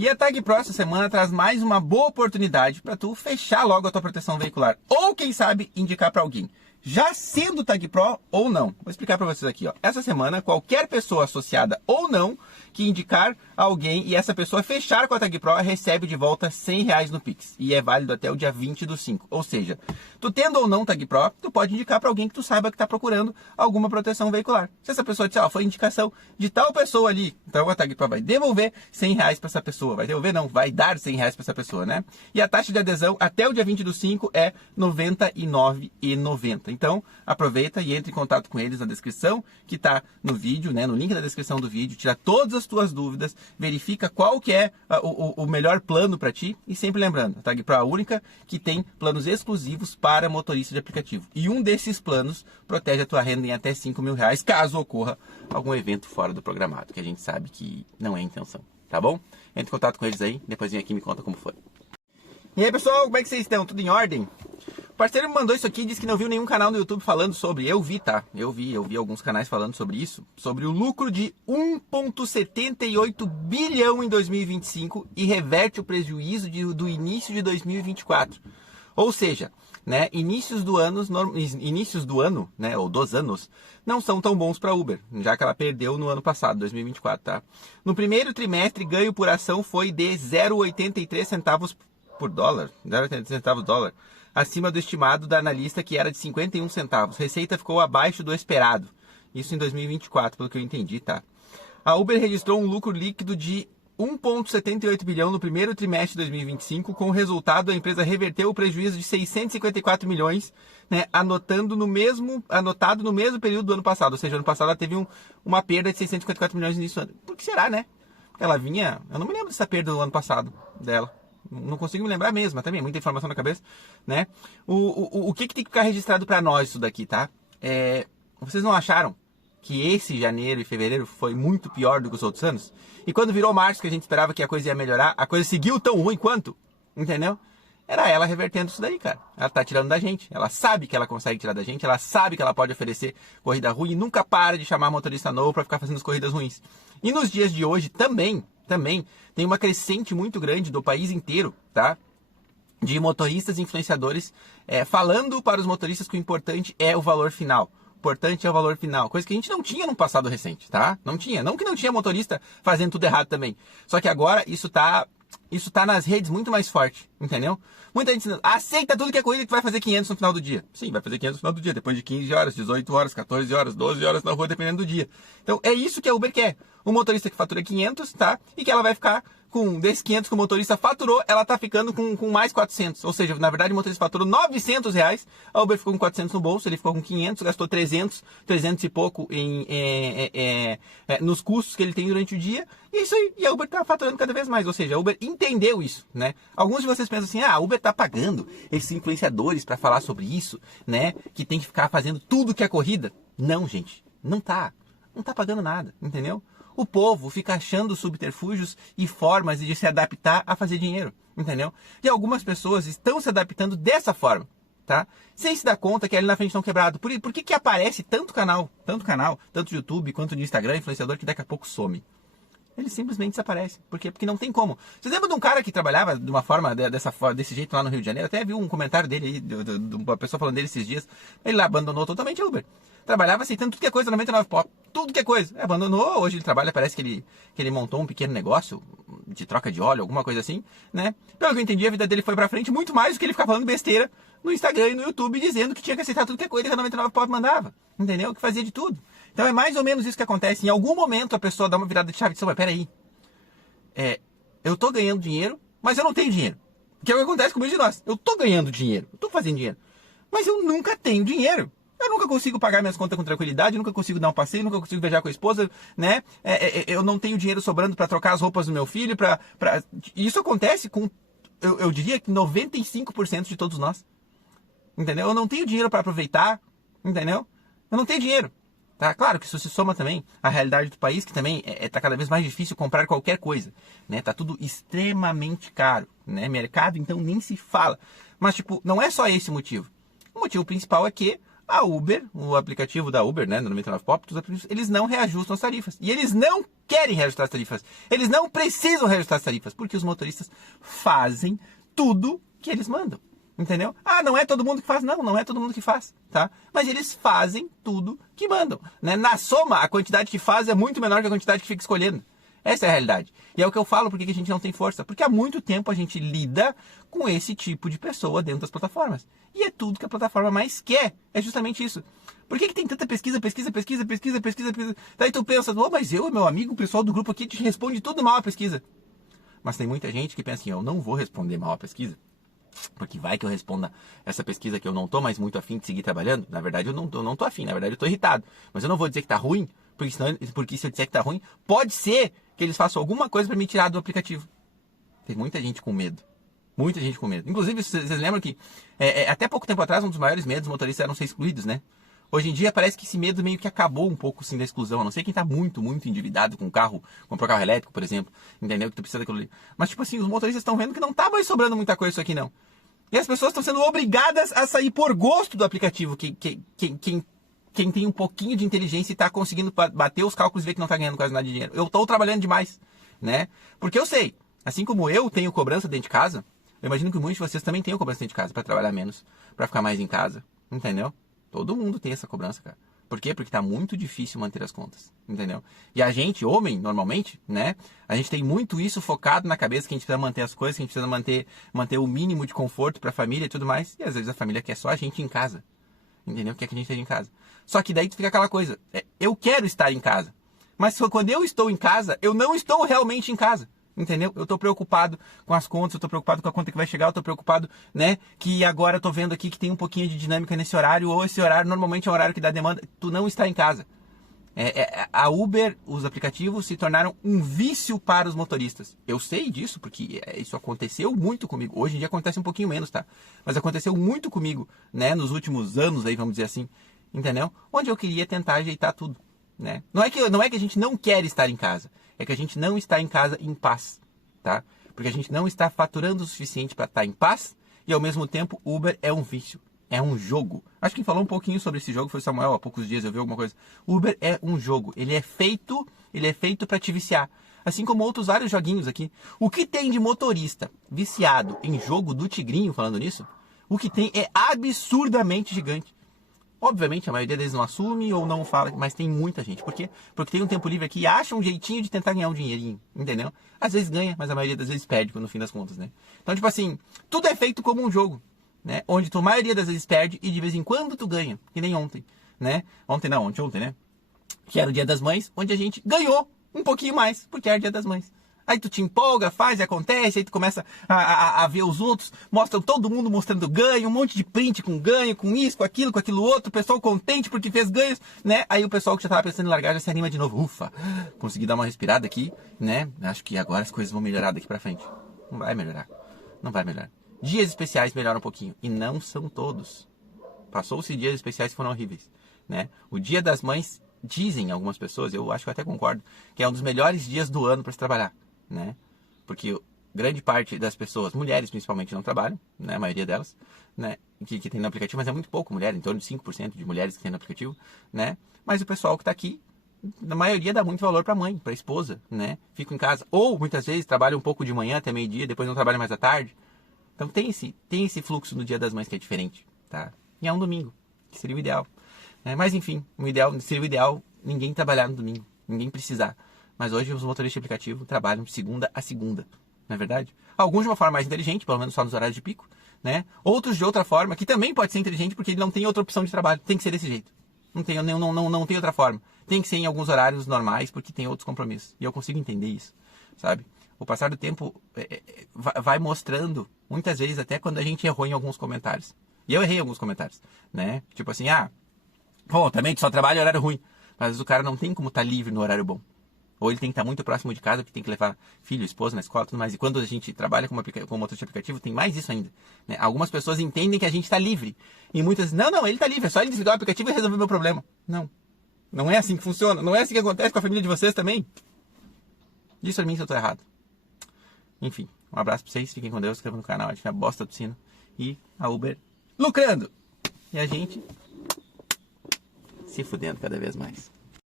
E a Tag Pro essa semana traz mais uma boa oportunidade para tu fechar logo a tua proteção veicular. Ou quem sabe indicar para alguém. Já sendo Tag Pro ou não. Vou explicar para vocês aqui, ó. Essa semana, qualquer pessoa associada ou não que indicar alguém e essa pessoa fechar com a Tag Pro recebe de volta R$100 no Pix. E é válido até o dia 20/5. Ou seja, tu tendo ou não Tag Pro, tu pode indicar para alguém que tu saiba que está procurando alguma proteção veicular. Se essa pessoa disser, ó, foi indicação de tal pessoa ali, então a Tag Pro vai devolver R$100 para essa pessoa. Vai devolver não, vai dar R$100 para essa pessoa, né? E a taxa de adesão até o dia 20/5 é R$ 99,90. Então, aproveita e entre em contato com eles na descrição que está no vídeo, né? No link da descrição do vídeo, tira todas as tuas dúvidas, verifica qual que é o melhor plano para ti e sempre lembrando, a Tag Pro é a única que tem planos exclusivos para motorista de aplicativo. E um desses planos protege a tua renda em até R$5.000 caso ocorra algum evento fora do programado, que a gente sabe que não é a intenção, tá bom? Entre em contato com eles aí, depois vem aqui e me conta como foi. E aí pessoal, como é que vocês estão? Tudo em ordem? O parceiro me mandou isso aqui e disse que não viu nenhum canal no YouTube falando sobre. Eu vi, tá? Eu vi alguns canais falando sobre isso. Sobre o lucro de 1,78 bilhão em 2025 e reverte o prejuízo do início de 2024. Ou seja, né, inícios do ano, né, ou dos anos, não são tão bons para a Uber, já que ela perdeu no ano passado, 2024, tá? No primeiro trimestre, ganho por ação foi de 0,83 centavos por dólar, 0,83 centavos dólar, acima do estimado da analista que era de 51 centavos. Receita ficou abaixo do esperado. Isso em 2024, pelo que eu entendi, tá? A Uber registrou um lucro líquido de 1,78 bilhão no primeiro trimestre de 2025, com o resultado a empresa reverteu o prejuízo de 654 milhões, né, anotado no mesmo período do ano passado. Ou seja, ano passado ela teve uma perda de 654 milhões no início do ano. Por que será, né? Ela vinha... Eu não me lembro dessa perda do ano passado dela. Não consigo me lembrar mesmo, mas também muita informação na cabeça, né? O que tem que ficar registrado para nós isso daqui, tá? Vocês não acharam que esse janeiro e fevereiro foi muito pior do que os outros anos? E quando virou março, que a gente esperava que a coisa ia melhorar, a coisa seguiu tão ruim quanto, entendeu? Era ela revertendo isso daí, cara. Ela tá tirando da gente. Ela sabe que ela consegue tirar da gente, ela sabe que ela pode oferecer corrida ruim e nunca para de chamar motorista novo para ficar fazendo as corridas ruins. E nos dias de hoje também tem uma crescente muito grande do país inteiro, tá? De motoristas e influenciadores falando para os motoristas que o importante é o valor final. O importante é o valor final. Coisa que a gente não tinha no passado recente, tá? Não tinha. Não que não tinha motorista fazendo tudo errado também. Só que agora isso tá nas redes muito mais forte, entendeu? Muita gente aceita tudo que é corrida que vai fazer 500 no final do dia. Sim, vai fazer 500 no final do dia, depois de 15 horas, 18 horas, 14 horas, 12 horas na rua, dependendo do dia. Então, é isso que a Uber quer. Um motorista que fatura 500, tá? E que ela vai ficar desses 500 que o motorista faturou, ela tá ficando com mais 400. Ou seja, na verdade, o motorista faturou R$900, a Uber ficou com 400 no bolso, ele ficou com 500, gastou 300 e pouco nos custos que ele tem durante o dia. E é isso aí, e a Uber tá faturando cada vez mais. Ou seja, a Uber entendeu isso, né? Alguns de vocês pensam assim, a Uber tá pagando esses influenciadores para falar sobre isso, né? Que tem que ficar fazendo tudo que é corrida. Não, gente, não tá pagando nada, entendeu? O povo fica achando subterfúgios e formas de se adaptar a fazer dinheiro, entendeu? E algumas pessoas estão se adaptando dessa forma, tá? Sem se dar conta que ali na frente estão quebrados. Por que aparece tanto canal, tanto YouTube quanto no Instagram, influenciador, que daqui a pouco some? Ele simplesmente desaparece. Por quê? Porque não tem como. Vocês lembram de um cara que trabalhava de uma forma, desse jeito lá no Rio de Janeiro? Até vi um comentário dele aí, de uma pessoa falando dele esses dias. Ele lá abandonou totalmente a Uber. Trabalhava aceitando tudo que é coisa, 99 pop. Tudo que é coisa. Abandonou, hoje ele trabalha, parece que ele montou um pequeno negócio de troca de óleo, alguma coisa assim, né? Pelo que eu entendi, a vida dele foi pra frente muito mais do que ele ficava falando besteira no Instagram e no YouTube, dizendo que tinha que aceitar tudo que é coisa que a 99 pop mandava. Entendeu? Que fazia de tudo. Então é mais ou menos isso que acontece. Em algum momento a pessoa dá uma virada de chave e diz, mas peraí, eu tô ganhando dinheiro, mas eu não tenho dinheiro. Que é o que acontece com muitos de nós. Eu tô ganhando dinheiro, eu tô fazendo dinheiro, mas eu nunca tenho dinheiro. Eu nunca consigo pagar minhas contas com tranquilidade, eu nunca consigo dar um passeio, nunca consigo viajar com a esposa, né? Eu não tenho dinheiro sobrando para trocar as roupas do meu filho, Isso acontece com, eu diria que 95% de todos nós. Entendeu? Eu não tenho dinheiro para aproveitar, entendeu? Eu não tenho dinheiro. Tá? Claro que isso se soma também à realidade do país, que também tá cada vez mais difícil comprar qualquer coisa, né? Tá tudo extremamente caro, né? Mercado, então, nem se fala. Mas, tipo, não é só esse o motivo. O motivo principal é que A Uber, o aplicativo da Uber, né, no 99 Pop, os aplicativos, eles não reajustam as tarifas. E eles não querem reajustar as tarifas. Eles não precisam reajustar as tarifas, porque os motoristas fazem tudo que eles mandam. Entendeu? Ah, não é todo mundo que faz. Não, não é todo mundo que faz, tá? Mas eles fazem tudo que mandam, né? Na soma, a quantidade que faz é muito menor que a quantidade que fica escolhendo. Essa é a realidade. E é o que eu falo, porque que a gente não tem força. Porque há muito tempo a gente lida com esse tipo de pessoa dentro das plataformas. E é tudo que a plataforma mais quer. É justamente isso. Por que tem tanta pesquisa? Daí tu pensa, oh, mas eu e meu amigo, o pessoal do grupo aqui, te responde tudo mal a pesquisa. Mas tem muita gente que pensa assim, eu não vou responder mal a pesquisa. Porque vai que eu responda essa pesquisa que eu não tô mais muito afim de seguir trabalhando. Na verdade, eu não tô afim. Na verdade, eu tô irritado. Mas eu não vou dizer que tá ruim, porque se eu disser que tá ruim, pode ser que eles façam alguma coisa para me tirar do aplicativo. Tem muita gente com medo. Muita gente com medo. Inclusive, vocês lembram que até pouco tempo atrás, um dos maiores medos dos motoristas eram ser excluídos, né? Hoje em dia parece que esse medo meio que acabou um pouco assim da exclusão. A não sei quem tá muito endividado com carro, comprou carro elétrico, por exemplo. Entendeu? Que tu precisa daquilo ali. Mas tipo assim, os motoristas estão vendo que não tá mais sobrando muita coisa isso aqui não. E as pessoas estão sendo obrigadas a sair por gosto do aplicativo. Quem tem um pouquinho de inteligência e está conseguindo bater os cálculos e ver que não está ganhando quase nada de dinheiro. Eu estou trabalhando demais, né? Porque eu sei, assim como eu tenho cobrança dentro de casa, eu imagino que muitos de vocês também tenham cobrança dentro de casa para trabalhar menos, para ficar mais em casa, entendeu? Todo mundo tem essa cobrança, cara. Por quê? Porque tá muito difícil manter as contas, entendeu? E a gente, homem, normalmente, né? A gente tem muito isso focado na cabeça, que a gente precisa manter as coisas, que a gente precisa manter o mínimo de conforto pra família e tudo mais. E às vezes a família quer só a gente em casa, entendeu? Quer que a gente esteja em casa. Só que daí fica aquela coisa, eu quero estar em casa. Mas quando eu estou em casa, eu não estou realmente em casa. Entendeu? Eu tô preocupado com as contas, eu tô preocupado com a conta que vai chegar, eu tô preocupado, né? Que agora eu tô vendo aqui que tem um pouquinho de dinâmica nesse horário, ou esse horário normalmente é um horário que dá demanda. Tu não está em casa. A Uber, os aplicativos se tornaram um vício para os motoristas. Eu sei disso, porque isso aconteceu muito comigo. Hoje em dia acontece um pouquinho menos, tá? Mas aconteceu muito comigo, né? Nos últimos anos aí, vamos dizer assim. Entendeu? Onde eu queria tentar ajeitar tudo, né? Não é que a gente não quer estar em casa. É que a gente não está em casa em paz, tá? Porque a gente não está faturando o suficiente para estar em paz e ao mesmo tempo Uber é um vício, é um jogo. Acho que quem falou um pouquinho sobre esse jogo foi o Samuel, há poucos dias eu vi alguma coisa. Uber é um jogo, ele é feito para te viciar. Assim como outros vários joguinhos aqui. O que tem de motorista viciado em jogo do Tigrinho, falando nisso, o que tem é absurdamente gigante. Obviamente, a maioria deles não assume ou não fala, mas tem muita gente. Por quê? Porque tem um tempo livre aqui e acha um jeitinho de tentar ganhar um dinheirinho, entendeu? Às vezes ganha, mas a maioria das vezes perde no fim das contas, né? Então, tipo assim, tudo é feito como um jogo, né? Onde tu, a maioria das vezes perde e de vez em quando tu ganha, que nem ontem, né? Ontem, né? Que era o Dia das Mães, onde a gente ganhou um pouquinho mais, porque era o Dia das Mães. Aí tu te empolga, faz e acontece, aí tu começa a ver os outros, mostram todo mundo mostrando ganho, um monte de print com ganho, com isso, com aquilo outro, o pessoal contente porque fez ganhos, né? Aí o pessoal que já tava pensando em largar já se anima de novo. Ufa, consegui dar uma respirada aqui, né? Acho que agora as coisas vão melhorar daqui pra frente. Não vai melhorar, não vai melhorar. Dias especiais melhoram um pouquinho, e não são todos. Passou-se dias especiais que foram horríveis, né? O Dia das Mães, dizem algumas pessoas, eu acho que eu até concordo, que é um dos melhores dias do ano para se trabalhar, né? Porque grande parte das pessoas, mulheres principalmente, não trabalham, né? A maioria delas, né? Que tem no aplicativo, mas é muito pouco mulher, em torno de 5% de mulheres que tem no aplicativo, né? Mas o pessoal que está aqui, na maioria dá muito valor para a mãe, para a esposa, né? Fica em casa, ou muitas vezes trabalha um pouco de manhã até meio-dia, depois não trabalha mais à tarde. Então tem esse fluxo no Dia das Mães que é diferente, tá? E é um domingo, que seria o ideal. Mas enfim, seria o ideal ninguém trabalhar no domingo, ninguém precisar. Mas hoje os motoristas de aplicativo trabalham de segunda a segunda, não é verdade? Alguns de uma forma mais inteligente, pelo menos só nos horários de pico, né? Outros de outra forma, que também pode ser inteligente porque ele não tem outra opção de trabalho, tem que ser desse jeito. Não tem outra forma. Tem que ser em alguns horários normais porque tem outros compromissos. E eu consigo entender isso, sabe? O passar do tempo vai mostrando, muitas vezes até quando a gente errou em alguns comentários. E eu errei em alguns comentários, né? Tipo assim, bom, também tu só trabalha em horário ruim. Mas o cara não tem como estar livre no horário bom. Ou ele tem que estar muito próximo de casa, porque tem que levar filho, esposa na escola e tudo mais. E quando a gente trabalha com motorista de aplicativo, tem mais isso ainda, né? Algumas pessoas entendem que a gente está livre. E muitas, não, ele está livre, é só ele desligar o aplicativo e resolver o meu problema. Não é assim que funciona. Não é assim que acontece com a família de vocês também. Diz pra mim se eu estou errado. Enfim, um abraço pra vocês, fiquem com Deus, se inscrevam no canal, ativem a bosta do sino. E a Uber lucrando. E a gente se fudendo cada vez mais.